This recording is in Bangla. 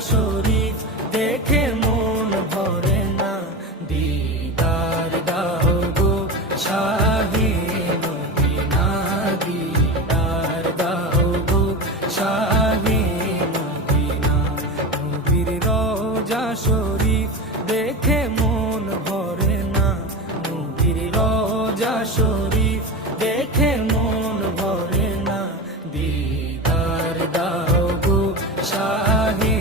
শরীফ দেখে মন ভরে না, দিদার দাও গো শাহে মদিনা, দিদার দাও গো শাহে মদিনা। নবীর রওজা শরীফ দেখে মন ভরে না, নবীর রওজা শরীফ দেখে মন ভরে না, দিদার দাও গো শাহে